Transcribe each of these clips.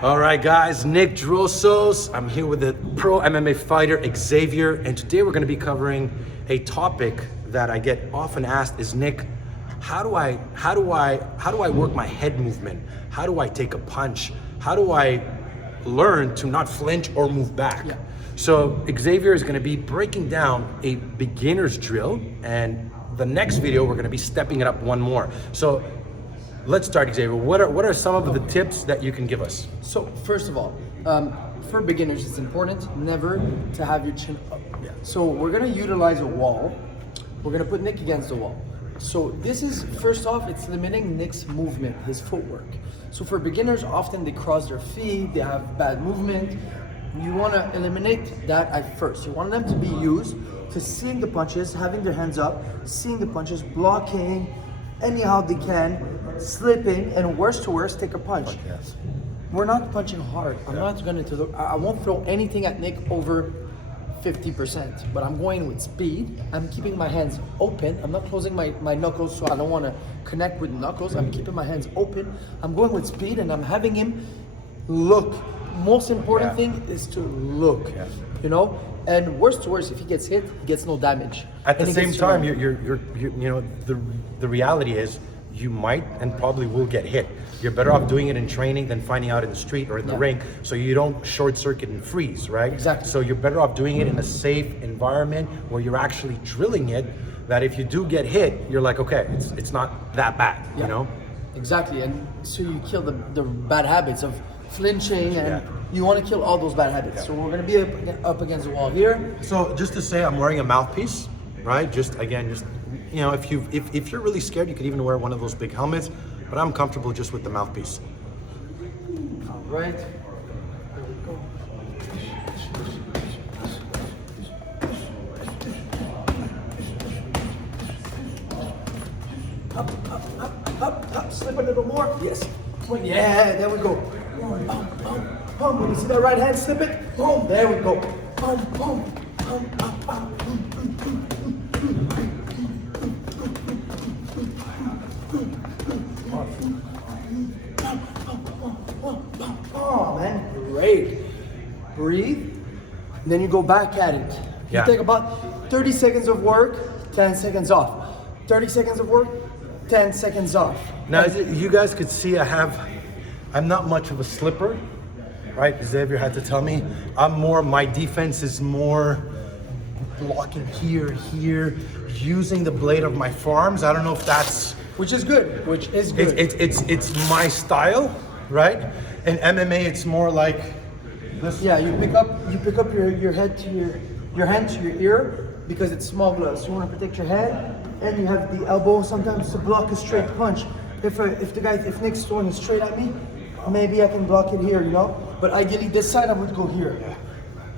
All right, guys, Nick Drossos. I'm here with the pro MMA fighter, Xavier, and today we're gonna be covering a topic that I get often asked is, Nick, how do I work my head movement? How do I take a punch? How do I learn to not flinch or move back? Yeah. So Xavier is gonna be breaking down a beginner's drill, and the next video, we're gonna be stepping it up one more. So let's start, Xavier. What are some of the tips that you can give us? So first of all, for beginners, it's important never to have your chin up. Yeah. So we're gonna utilize a wall. We're gonna put Nick against the wall. So this is, first off, it's limiting Nick's movement, his footwork. So for beginners, often they cross their feet, they have bad movement. You wanna eliminate that at first. You want them to be used to seeing the punches, having their hands up, seeing the punches, blocking anyhow they can, slipping, and worst to worst, take a punch. Yes. We're not punching hard. I won't throw anything at Nick over 50%, but I'm going with speed. I'm keeping my hands open. I'm not closing my knuckles, so I don't want to connect with knuckles. I'm keeping my hands open. I'm going with speed, and I'm having him look. Most important thing is to look, you know? And worst to worst, if he gets hit, he gets no damage. At the same time, the reality is you might and probably will get hit. You're better off doing it in training than finding out in the street or in the ring, so you don't short circuit and freeze, right? Exactly. So you're better off doing it in a safe environment where you're actually drilling it, that if you do get hit, you're like, okay, it's not that bad, you know? Exactly, and so you kill the bad habits of flinching, and you want to kill all those bad habits. So we're going to be up against the wall here. So just to say, I'm wearing a mouthpiece, right? Just you know, if you're really scared, you could even wear one of those big helmets, but I'm comfortable just with the mouthpiece. All right. There we go. Up, slip a little more. Yes. Yeah, there we go. Boom. When you see that right hand, slip it. Boom. There we go. Boom. Oh man, great. Breathe. And then you go back at it. You take about 30 seconds of work, 10 seconds off. 30 seconds of work, 10 seconds off. Now, you guys could see I'm not much of a slipper, right? Xavier had to tell me. My defense is more blocking here, using the blade of my forearms. I don't know if that's... Which is good. It's my style, right? In MMA, it's more like this. Yeah, you pick up your head to your hand to your ear because it's small gloves. You want to protect your head, and you have the elbow sometimes to block a straight punch. If Nick's throwing it straight at me, maybe I can block it here, you know. But ideally, this side I would go here.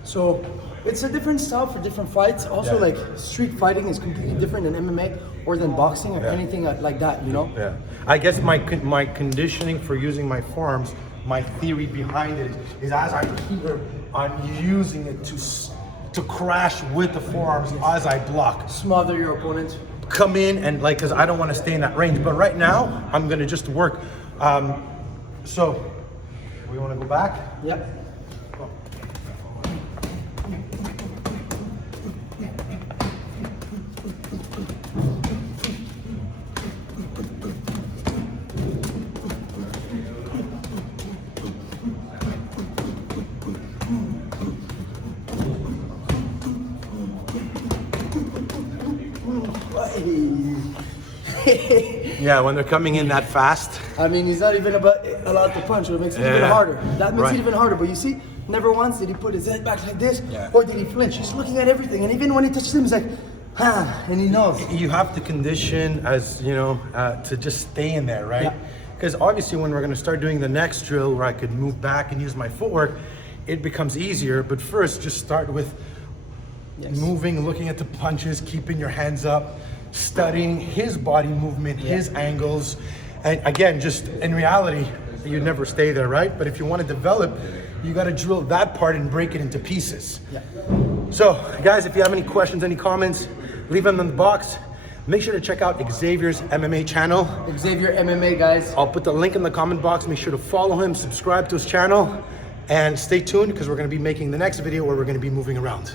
So it's a different style for different fights. Also, like street fighting is completely different than MMA or than boxing or anything like that, you know. Yeah. I guess my conditioning for using my forearms, my theory behind it is as I'm here, I'm using it to crash with the forearms as I block. Smother your opponent. Come in and because I don't want to stay in that range. But right now, I'm gonna just work. So, we want to go back? Yep. Yeah, when they're coming in that fast. I mean, he's not even allowed to punch, so it makes it even harder. That makes it even harder, but you see, never once did he put his head back like this, or did he flinch. He's looking at everything, and even when he touches him, he's like, and he knows. You have to condition, as you know, to just stay in there, right? Because obviously when we're gonna start doing the next drill where I could move back and use my footwork, it becomes easier, but first just start with moving, looking at the punches, keeping your hands up, studying his body movement, his angles. And again, just in reality, you never stay there, right? But if you want to develop, you got to drill that part and break it into pieces. So guys, if you have any questions, any comments, leave them in the box. Make sure to check out Xavier's MMA channel. Xavier MMA, guys. I'll put the link in the comment box. Make sure to follow him, subscribe to his channel, and stay tuned because we're going to be making the next video where we're going to be moving around.